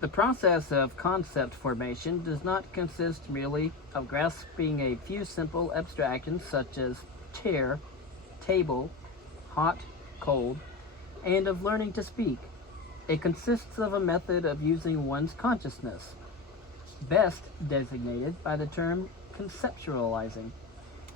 The process of concept formation does not consist merely of grasping a few simple abstractions such as chair, table, hot, cold, and of learning to speak. It consists of a method of using one's consciousness, best designated by the term conceptualizing.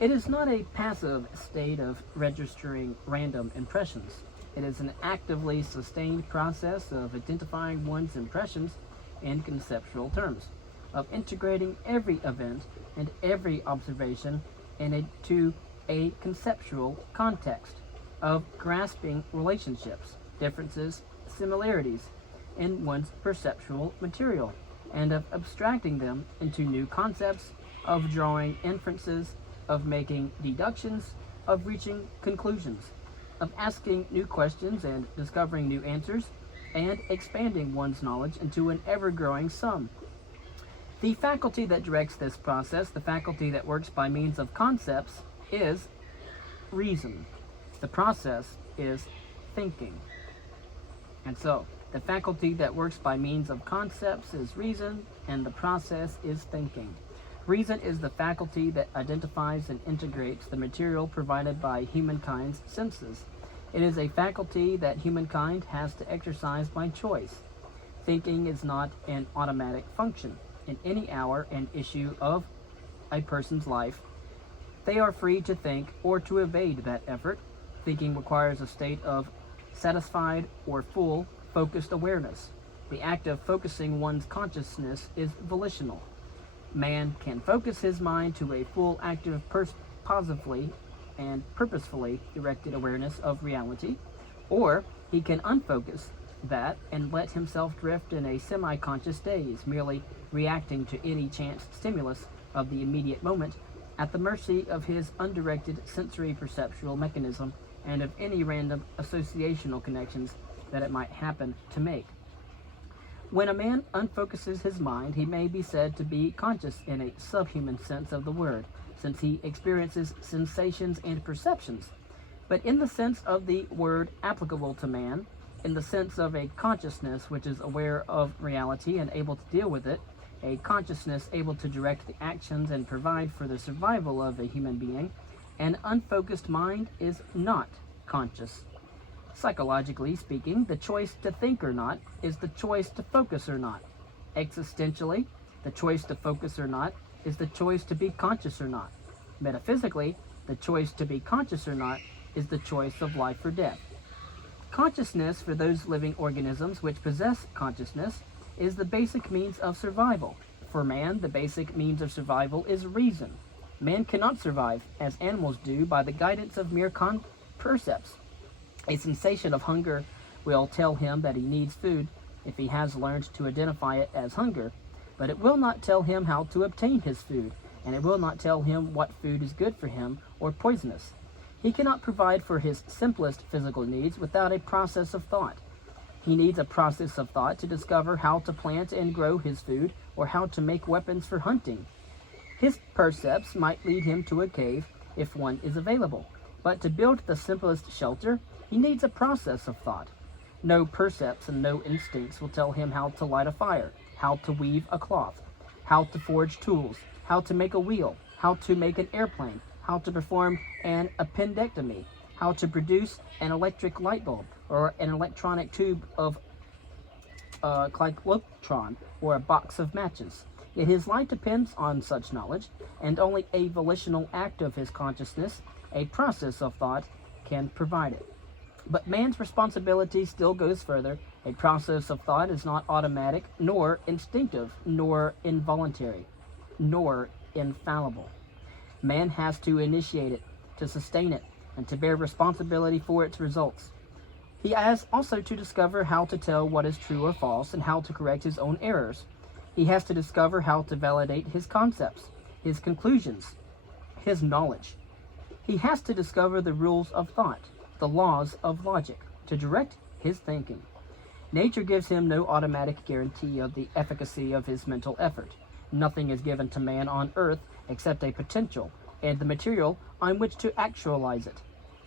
It is not a passive state of registering random impressions. It is an actively sustained process of identifying one's impressions in conceptual terms, of integrating every event and every observation into a conceptual context, of grasping relationships, differences, similarities in one's perceptual material, and of abstracting them into new concepts, of drawing inferences, of making deductions, of reaching conclusions, of asking new questions and discovering new answers, and expanding one's knowledge into an ever-growing sum. The faculty that directs this process, the faculty that works by means of concepts, is reason. The process is thinking. And so, the faculty that works by means of concepts is reason, and the process is thinking. Reason is the faculty that identifies and integrates the material provided by humankind's senses. It is a faculty that humankind has to exercise by choice. Thinking is not an automatic function. In any hour and issue of a person's life, they are free to think or to evade that effort. Thinking requires a state of satisfied or full focused awareness. The act of focusing one's consciousness is volitional. Man can focus his mind to a full active, positively and purposefully directed awareness of reality, or he can unfocus that and let himself drift in a semi-conscious daze, merely reacting to any chance stimulus of the immediate moment, at the mercy of his undirected sensory perceptual mechanism and of any random associational connections that it might happen to make. When a man unfocuses his mind, he may be said to be conscious in a subhuman sense of the word, since he experiences sensations and perceptions. But in the sense of the word applicable to man, in the sense of a consciousness which is aware of reality and able to deal with it, a consciousness able to direct the actions and provide for the survival of a human being, an unfocused mind is not conscious. Psychologically speaking, the choice to think or not is the choice to focus or not. Existentially, the choice to focus or not is the choice to be conscious or not. Metaphysically, the choice to be conscious or not is the choice of life or death. Consciousness, for those living organisms which possess consciousness, is the basic means of survival. For man, the basic means of survival is reason. Man cannot survive, as animals do, by the guidance of mere percepts. A sensation of hunger will tell him that he needs food if he has learned to identify it as hunger, but it will not tell him how to obtain his food, and it will not tell him what food is good for him or poisonous. He cannot provide for his simplest physical needs without a process of thought. He needs a process of thought to discover how to plant and grow his food or how to make weapons for hunting. His percepts might lead him to a cave if one is available, but to build the simplest shelter, he needs a process of thought. No percepts and no instincts will tell him how to light a fire, how to weave a cloth, how to forge tools, how to make a wheel, how to make an airplane, how to perform an appendectomy, how to produce an electric light bulb or an electronic tube of cyclotron or a box of matches. Yet his life depends on such knowledge, and only a volitional act of his consciousness, a process of thought, can provide it. But man's responsibility still goes further. A process of thought is not automatic, nor instinctive, nor involuntary, nor infallible. Man has to initiate it, to sustain it, and to bear responsibility for its results. He has also to discover how to tell what is true or false and how to correct his own errors. He has to discover how to validate his concepts, his conclusions, his knowledge. He has to discover the rules of thought, the laws of logic, to direct his thinking. Nature gives him no automatic guarantee of the efficacy of his mental effort. Nothing is given to man on earth except a potential and the material on which to actualize it.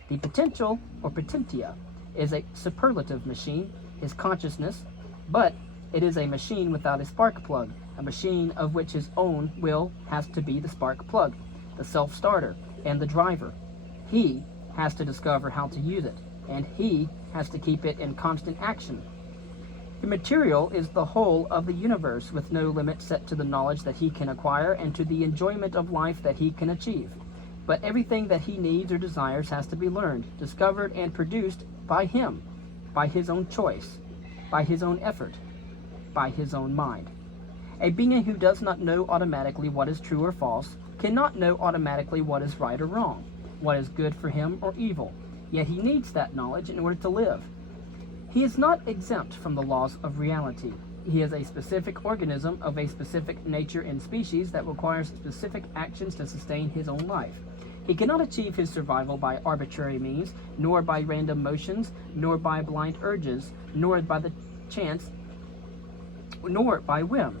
The potential, or potentia, is a superlative machine, his consciousness, but It is a machine without a spark plug, a machine of which his own will has to be the spark plug, the self-starter, and the driver. He has to discover how to use it, and he has to keep it in constant action. The material is the whole of the universe, with no limit set to the knowledge that he can acquire and to the enjoyment of life that he can achieve. But everything that he needs or desires has to be learned, discovered, and produced by him, by his own choice, by his own effort, by his own mind. A being who does not know automatically what is true or false cannot know automatically what is right or wrong, what is good for him or evil, yet he needs that knowledge in order to live. He is not exempt from the laws of reality. He is a specific organism of a specific nature and species that requires specific actions to sustain his own life. He cannot achieve his survival by arbitrary means, nor by random motions, nor by blind urges, nor by the chance, nor by whim.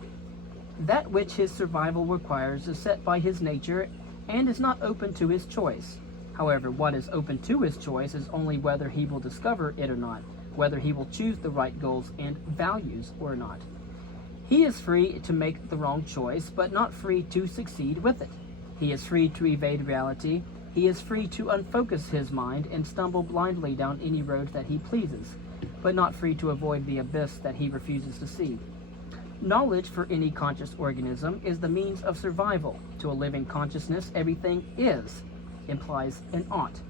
That which his survival requires is set by his nature and is not open to his choice. However, what is open to his choice is only whether he will discover it or not, whether he will choose the right goals and values or not. He is free to make the wrong choice, but not free to succeed with it. He is free to evade reality. He is free to unfocus his mind and stumble blindly down any road that he pleases, but not free to avoid the abyss that he refuses to see. Knowledge for any conscious organism is the means of survival. To a living consciousness, everything is implies an ought.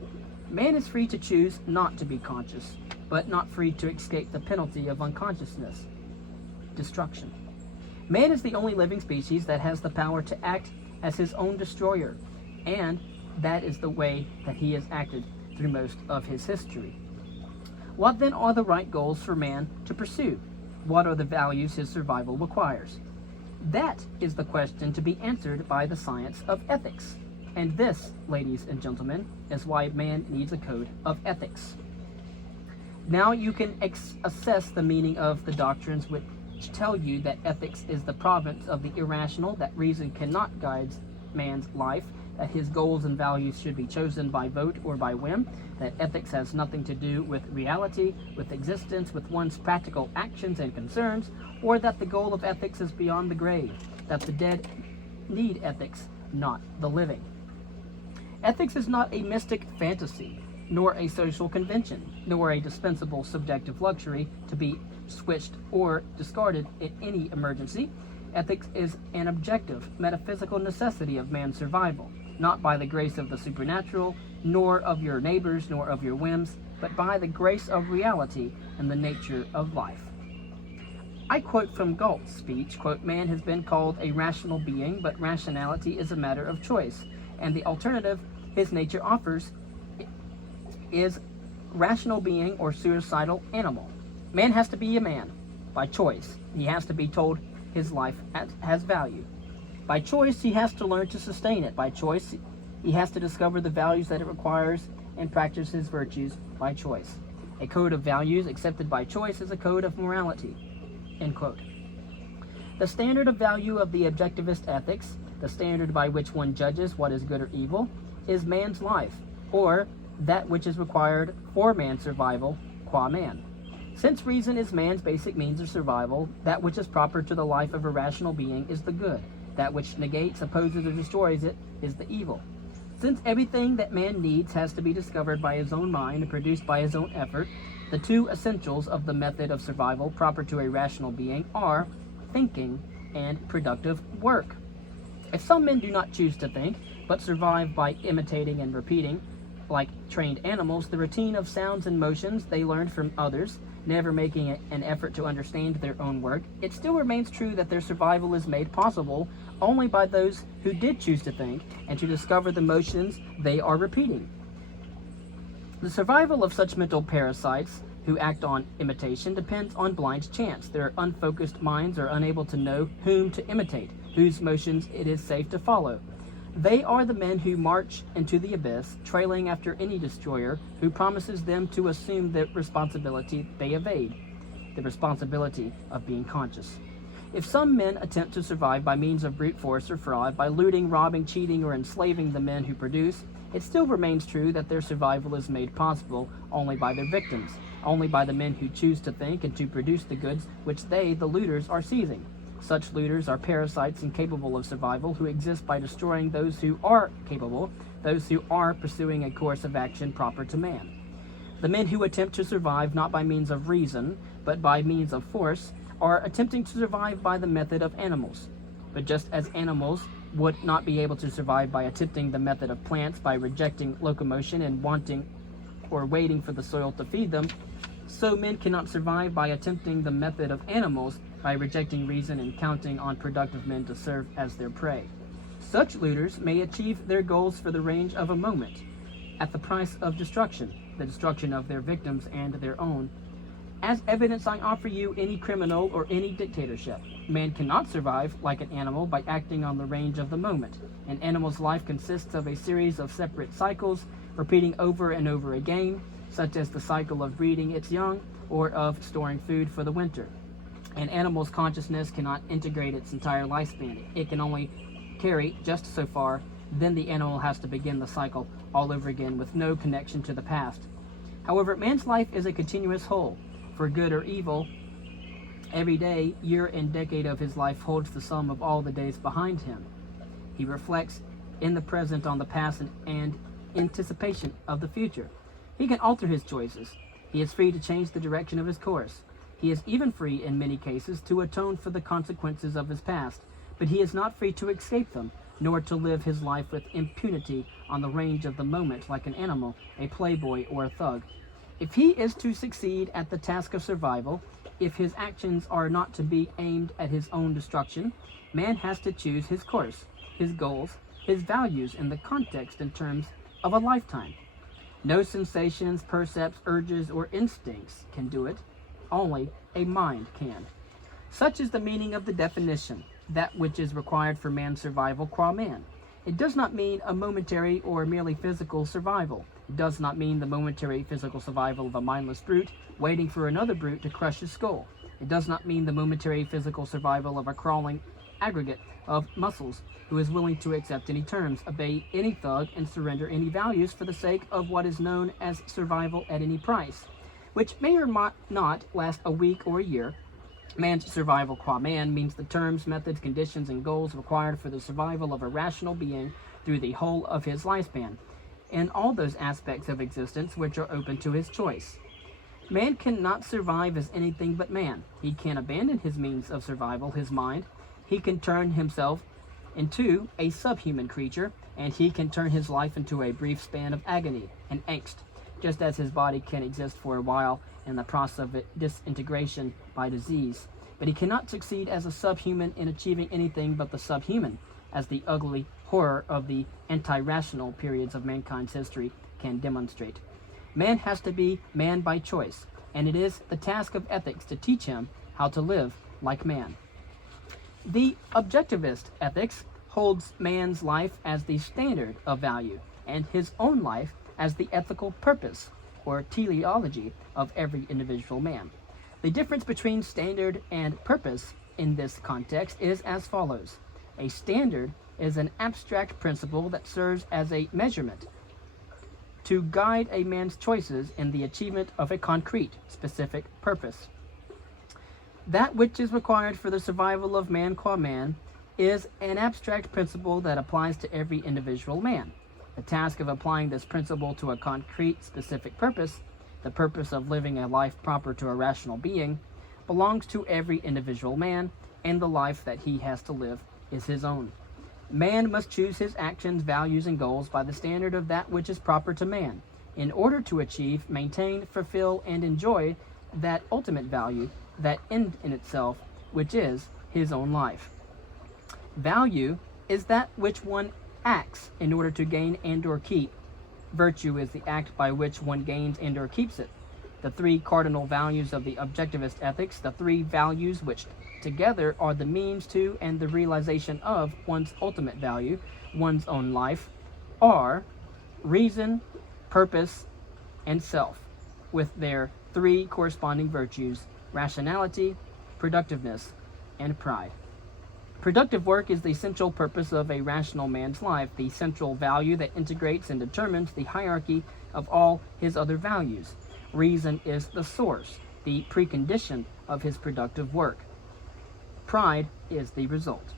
Man is free to choose not to be conscious, but not free to escape the penalty of unconsciousness, destruction. Man is the only living species that has the power to act as his own destroyer, and that is the way that he has acted through most of his history. What then are the right goals for man to pursue? What are the values his survival requires? That is the question to be answered by the science of ethics. And this, ladies and gentlemen, is why man needs a code of ethics. Now you can assess the meaning of the doctrines which tell you that ethics is the province of the irrational, that reason cannot guide man's life, that his goals and values should be chosen by vote or by whim, that ethics has nothing to do with reality, with existence, with one's practical actions and concerns, or that the goal of ethics is beyond the grave, that the dead need ethics, not the living. Ethics is not a mystic fantasy, nor a social convention, nor a dispensable subjective luxury to be switched or discarded in any emergency. Ethics is an objective, metaphysical necessity of man's survival, not by the grace of the supernatural, nor of your neighbors, nor of your whims, but by the grace of reality and the nature of life. I quote from Galt's speech, quote, "Man has been called a rational being, but rationality is a matter of choice, and the alternative his nature offers is rational being or suicidal animal. Man has to be a man by choice. He has to be told his life has value. By choice, he has to learn to sustain it. By choice, he has to discover the values that it requires and practice his virtues by choice. A code of values accepted by choice is a code of morality." End quote. The standard of value of the objectivist ethics, the standard by which one judges what is good or evil, is man's life, or that which is required for man's survival, qua man. Since reason is man's basic means of survival, that which is proper to the life of a rational being is the good. That which negates, opposes, or destroys it is the evil. Since everything that man needs has to be discovered by his own mind and produced by his own effort, the two essentials of the method of survival proper to a rational being are thinking and productive work. If some men do not choose to think, but survive by imitating and repeating, like trained animals, the routine of sounds and motions they learned from others, never making an effort to understand their own work, it still remains true that their survival is made possible only by those who did choose to think and to discover the motions they are repeating. The survival of such mental parasites who act on imitation depends on blind chance. Their unfocused minds are unable to know whom to imitate, whose motions it is safe to follow. They are the men who march into the abyss, trailing after any destroyer who promises them to assume the responsibility they evade, the responsibility of being conscious. If some men attempt to survive by means of brute force or fraud, by looting, robbing, cheating, or enslaving the men who produce, it still remains true that their survival is made possible only by their victims. only by the men who choose to think and to produce the goods which they, the looters, are seizing. Such looters are parasites incapable of survival, who exist by destroying those who are capable, those who are pursuing a course of action proper to man. The men who attempt to survive not by means of reason, but by means of force, are attempting to survive by the method of animals. But just as animals would not be able to survive by attempting the method of plants, by rejecting locomotion and wanting or waiting for the soil to feed them, so men cannot survive by attempting the method of animals, by rejecting reason and counting on productive men to serve as their prey. Such looters may achieve their goals for the range of a moment, at the price of destruction, the destruction of their victims and their own. As evidence, I offer you any criminal or any dictatorship. Man cannot survive like an animal by acting on the range of the moment. An animal's life consists of a series of separate cycles, repeating over and over again, such as the cycle of breeding its young or of storing food for the winter. An animal's consciousness cannot integrate its entire lifespan. It can only carry just so far, then the animal has to begin the cycle all over again with no connection to the past. However, man's life is a continuous whole. For good or evil, every day, year, and decade of his life holds the sum of all the days behind him. He reflects in the present on the past and anticipation of the future. He can alter his choices. He is free to change the direction of his course. He is even free, in many cases, to atone for the consequences of his past, but he is not free to escape them, nor to live his life with impunity on the range of the moment like an animal, a playboy, or a thug. If he is to succeed at the task of survival, if his actions are not to be aimed at his own destruction, man has to choose his course, his goals, his values in the context and terms of a lifetime. No sensations, percepts, urges, or instincts can do it. Only a mind can. Such is the meaning of the definition, that which is required for man's survival qua man. It does not mean a momentary or merely physical survival. It does not mean the momentary physical survival of a mindless brute waiting for another brute to crush his skull. It does not mean the momentary physical survival of a crawling aggregate of muscles who is willing to accept any terms, obey any thug, and surrender any values for the sake of what is known as survival at any price, which may or might not last a week or a year. Man's survival qua man means the terms, methods, conditions, and goals required for the survival of a rational being through the whole of his lifespan, and all those aspects of existence which are open to his choice. Man cannot survive as anything but man. He can abandon his means of survival, his mind. He can turn himself into a subhuman creature, and he can turn his life into a brief span of agony and angst, just as his body can exist for a while in the process of disintegration by disease. But he cannot succeed as a subhuman in achieving anything but the subhuman, as the ugly horror of the anti-rational periods of mankind's history can demonstrate. Man has to be man by choice, and it is the task of ethics to teach him how to live like man. The Objectivist Ethics holds man's life as the standard of value, and his own life as the ethical purpose or teleology of every individual man. The difference between standard and purpose in this context is as follows. A standard is an abstract principle that serves as a measurement to guide a man's choices in the achievement of a concrete, specific purpose. That which is required for the survival of man qua man is an abstract principle that applies to every individual man. The task of applying this principle to a concrete, specific purpose, the purpose of living a life proper to a rational being, belongs to every individual man, and the life that he has to live is his own. Man must choose his actions, values, and goals by the standard of that which is proper to man, in order to achieve, maintain, fulfill, and enjoy that ultimate value, that end in itself, which is his own life. Value is that which one acts in order to gain and or keep. Virtue is the act by which one gains and or keeps it. The three cardinal values of the Objectivist Ethics, the three values which together are the means to and the realization of one's ultimate value, one's own life, are reason, purpose, and self, with their three corresponding virtues: rationality, productiveness, and pride. Productive work is the central purpose of a rational man's life, the central value that integrates and determines the hierarchy of all his other values. Reason is the source, the precondition of his productive work. Pride is the result.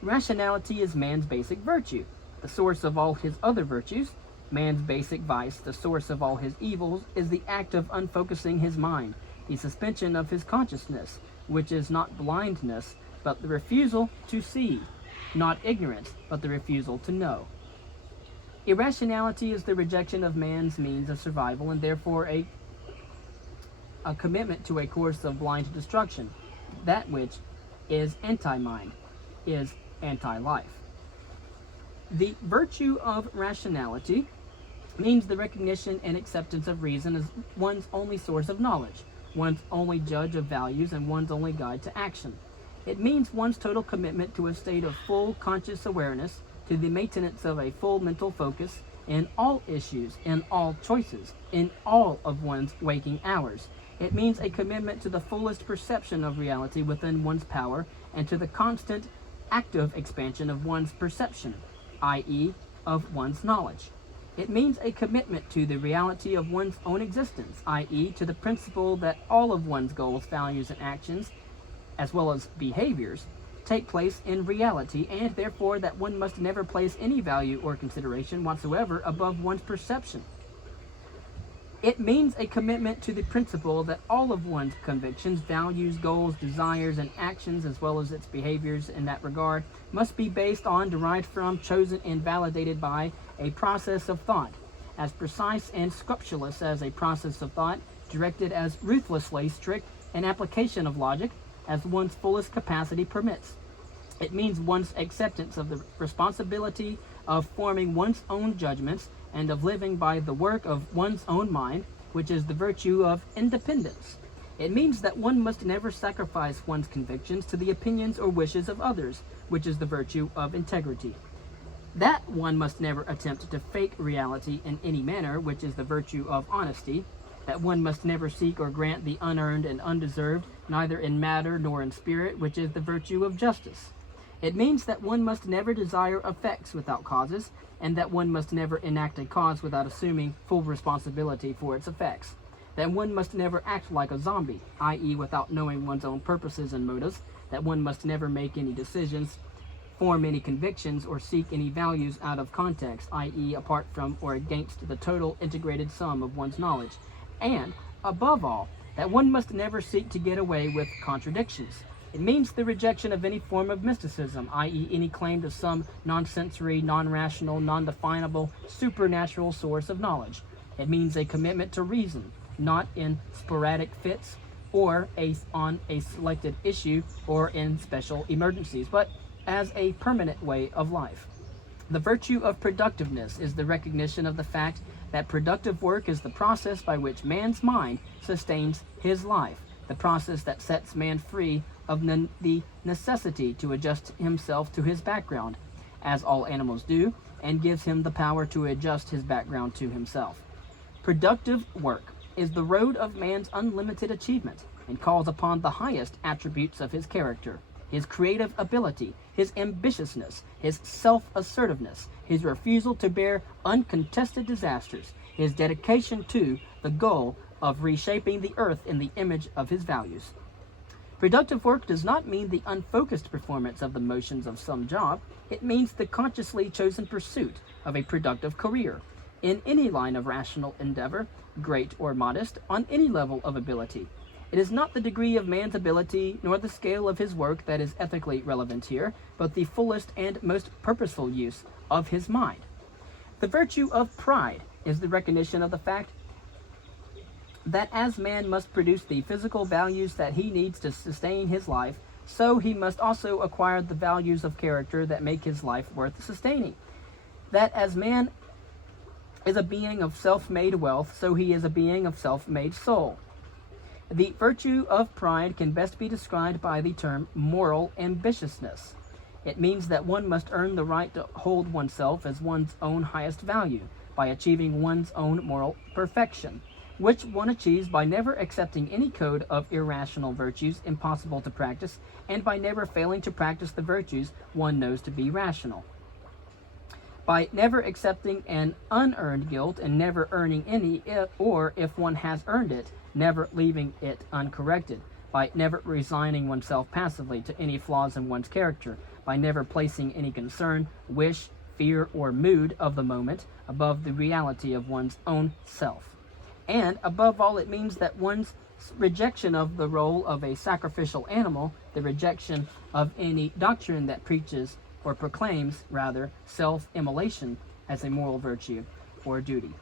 Rationality is man's basic virtue, the source of all his other virtues. Man's basic vice, the source of all his evils, is the act of unfocusing his mind, the suspension of his consciousness, which is not blindness, but the refusal to see, not ignorance, but the refusal to know. Irrationality is the rejection of man's means of survival, and therefore a commitment to a course of blind destruction. That which is anti-mind is anti-life. The virtue of rationality means the recognition and acceptance of reason as one's only source of knowledge, one's only judge of values, and one's only guide to action. It means one's total commitment to a state of full conscious awareness, to the maintenance of a full mental focus in all issues, in all choices, in all of one's waking hours. It means a commitment to the fullest perception of reality within one's power, and to the constant active expansion of one's perception, i.e., of one's knowledge. It means a commitment to the reality of one's own existence, i.e., to the principle that all of one's goals, values, and actions, as well as behaviors, take place in reality, and therefore that one must never place any value or consideration whatsoever above one's perception. It means a commitment to the principle that all of one's convictions, values, goals, desires, and actions, as well as its behaviors in that regard, must be based on, derived from, chosen, and validated by a process of thought, as precise and scrupulous as a process of thought, directed as ruthlessly strict an application of logic as one's fullest capacity permits. It means one's acceptance of the responsibility of forming one's own judgments and of living by the work of one's own mind, which is the virtue of independence. It means that one must never sacrifice one's convictions to the opinions or wishes of others, which is the virtue of integrity. That one must never attempt to fake reality in any manner, which is the virtue of honesty. That one must never seek or grant the unearned and undeserved, neither in matter nor in spirit, which is the virtue of justice. It means that one must never desire effects without causes, and that one must never enact a cause without assuming full responsibility for its effects. That one must never act like a zombie, i.e., without knowing one's own purposes and motives. That one must never make any decisions, form any convictions, or seek any values out of context, i.e., apart from or against the total integrated sum of one's knowledge. And, above all, that one must never seek to get away with contradictions. It means the rejection of any form of mysticism, i.e., any claim to some non-sensory, non-rational, non-definable, supernatural source of knowledge. It means a commitment to reason, not in sporadic fits or on a selected issue or in special emergencies, but as a permanent way of life. The virtue of productiveness is the recognition of the fact that productive work is the process by which man's mind sustains his life, the process that sets man free of the necessity to adjust himself to his background, as all animals do, and gives him the power to adjust his background to himself. Productive work is the road of man's unlimited achievement, and calls upon the highest attributes of his character, his creative ability, his ambitiousness, his self-assertiveness, his refusal to bear uncontested disasters, his dedication to the goal of reshaping the earth in the image of his values. Productive work does not mean the unfocused performance of the motions of some job. It means the consciously chosen pursuit of a productive career in any line of rational endeavor, great or modest, on any level of ability. It is not the degree of man's ability nor the scale of his work that is ethically relevant here, but the fullest and most purposeful use of his mind. The virtue of pride is the recognition of the fact that as man must produce the physical values that he needs to sustain his life, so he must also acquire the values of character that make his life worth sustaining. That as man is a being of self-made wealth, so he is a being of self-made soul. The virtue of pride can best be described by the term moral ambitiousness. It means that one must earn the right to hold oneself as one's own highest value by achieving one's own moral perfection, which one achieves by never accepting any code of irrational virtues impossible to practice, and by never failing to practice the virtues one knows to be rational. by never accepting an unearned guilt and never earning any, or if one has earned it, never leaving it uncorrected, by never resigning oneself passively to any flaws in one's character, by never placing any concern, wish, fear, or mood of the moment above the reality of one's own self. And above all, it means that one's rejection of the role of a sacrificial animal, the rejection of any doctrine that preaches or proclaims, rather, self-immolation as a moral virtue or duty.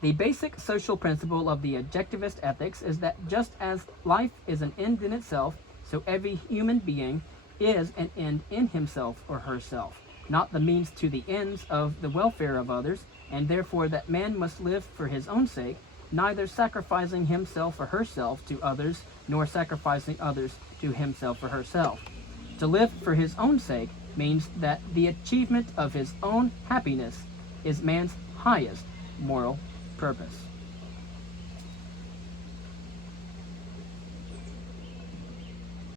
The basic social principle of the Objectivist ethics is that just as life is an end in itself, so every human being is an end in himself or herself, not the means to the ends of the welfare of others, and therefore that man must live for his own sake, neither sacrificing himself or herself to others, nor sacrificing others to himself or herself. To live for his own sake means that the achievement of his own happiness is man's highest moral purpose.